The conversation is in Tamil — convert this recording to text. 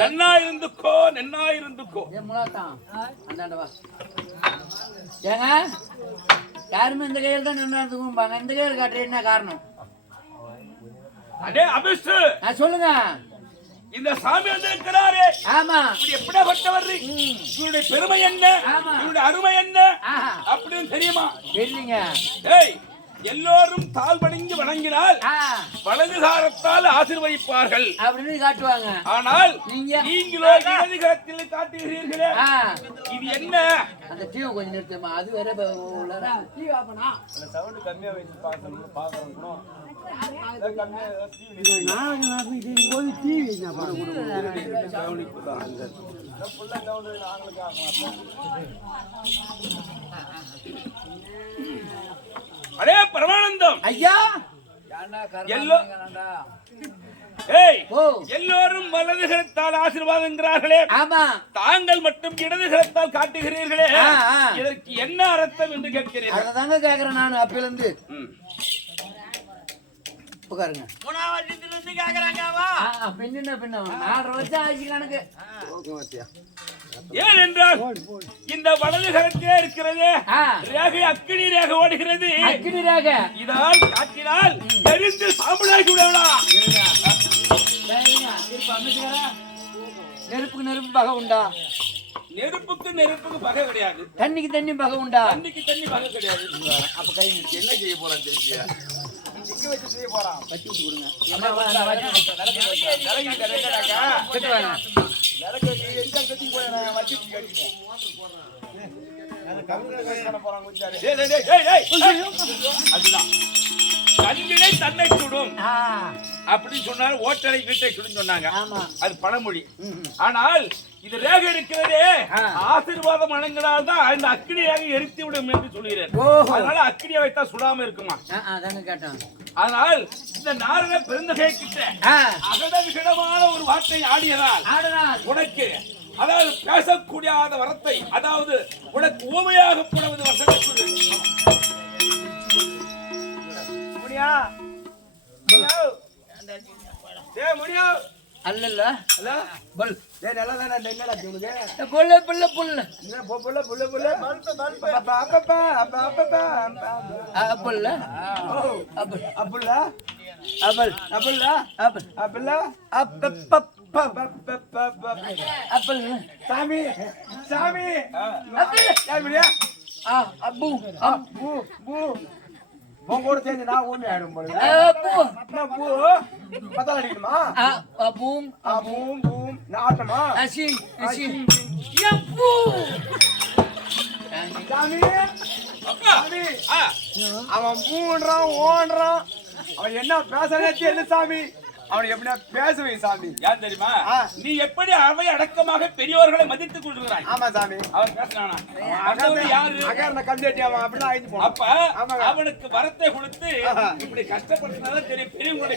நன்னா இருந்துக்கோ நன்னா இருந்துக்கோ. ஏங்க யாருமே இந்த கையில் தான் நின்னா இருந்துக்கும்பாங்க, இந்த கையில் காட்டுற என்ன காரணம்? அடே அபிஷு சொல்லுங்க. இந்த சாமி வந்திருக்கிறாரே, ஆமா, இப்படி எப்படிப்பட்டவர், இவருடைய பெருமை என்ன, இவருடைய அருமை என்ன அப்படின்னு தெரியுமா? தெரியலீங்க. ஏய், எல்லோரும் தாழ்வடைந்து வணங்கினால் வலதுகாரத்தால் ஆசீர்வதிப்பார்கள் அப்படின்னு காட்டுவாங்க. ஆனால் நீங்களோ இடதுகரத்தில் காட்டுகிறீர்களே, இது என்ன? அந்த டிவி கொஞ்சம் நிறுத்துமா, அது வேற சவுண்ட் கம்மியா வச்சு பாக்கணும். அடே பரமானந்தம் ஐயா, எல்லோரும் வலதுகரத்தால் ஆசீர்வாதங்கிறார்களே, ஆமா, தாங்கள் மட்டும் இடதுகரத்தால் காட்டுகிறீர்களே, இதற்கு என்ன அர்த்தம் என்று கேட்கிறீர்கள்? அதாங்க கேக்குறேன் நான் அப்பையில இருந்து. உட்காருங்க. ஏனென்றால் இந்த வலது கரத்திலே இருக்கிறது ரேகை, அக்கினி ரேகை ஓடுகிறது. அக்கினி ரேகை இதால் காட்டினால் எரிந்து சாம்பலாகி விடலாம். நெருப்புக்கு நெருப்பு பகை உண்டா? நெருப்புக்கு நெருப்புக்கு பகை கிடையாது. தண்ணிக்கு தண்ணி பகை உண்டா? தண்ணிக்கு தண்ணி பகை கிடையாது. அப்ப கை என்ன செய்ய போறான் தெரியா? வச்சு செய்ய போறான். வச்சு விட்டு கொடுங்க. கல்வினை தன்னை சுடும் அப்படின்னு சொன்னாரு, ஓட்டடை வீட்டை சுடும் சொன்னாங்க. அது பழமொழி. ஆனால் இது ரேகை இருக்கிறதே, ஆசீர்வாதம் வழங்கினால் தான் இந்த அக்கினி ரேகை எரித்து விடும் என்று சொல்கிறேன். அதனால அக்கினியை வைத்தா சுடாம இருக்குமா? அதனால் இந்த நாரத பெருந்தகை கிட்ட அகட விகடமான ஒரு வார்த்தை ஆடியதால் உனக்கு, அதாவது பேசக்கூடிய வரத்தை, அதாவது உனக்கு ஊமையாக போடுவது வசனத்துக்கு முடியா முடியா அல்லல்ல பல் நல்லா தானே என்னடா சொல்லுங்க புல்ல புல்ல புல்ல புல்ல புல்ல புல்ல அப்பா அப்பா அப்பா அப்பா அப்புல்ல அப்புல்ல அபல் அப்புல்ல அப்புல்ல அப்புல் சாமி சாமி அப்படியா? அப்பு அப்பு பூ உங்களோட சேர்ந்து நான் ஊமி ஆயிடும் போல. பூ பத்தால அடிக்கணுமா? பூம் பூம் பூம் நாட்டமா? அசி அசி யப்பு சாமி சாமி அவன் பூன்றான் ஓன்றான், அவன் என்ன பேசுறதே தெரியல சாமி. அவனை எப்படியா பேசுவேன் சாமி? யார் தெரியுமா? நீ எப்படி அவை அடக்கமாக பெரியவர்களை மதித்துக் கொள்கிறாய். ஆமா சாமி. அவன் பேசுறானா? யாரு? அகர்ன கம்ப்ளீட் அவன் அப்படிதான் ஆயிட்டு போனான். அப்ப அவனுக்கு வரத்தை கொடுத்து இப்படி கஷ்டப்படுறதுனால தெரியும் பெரியவங்களுடைய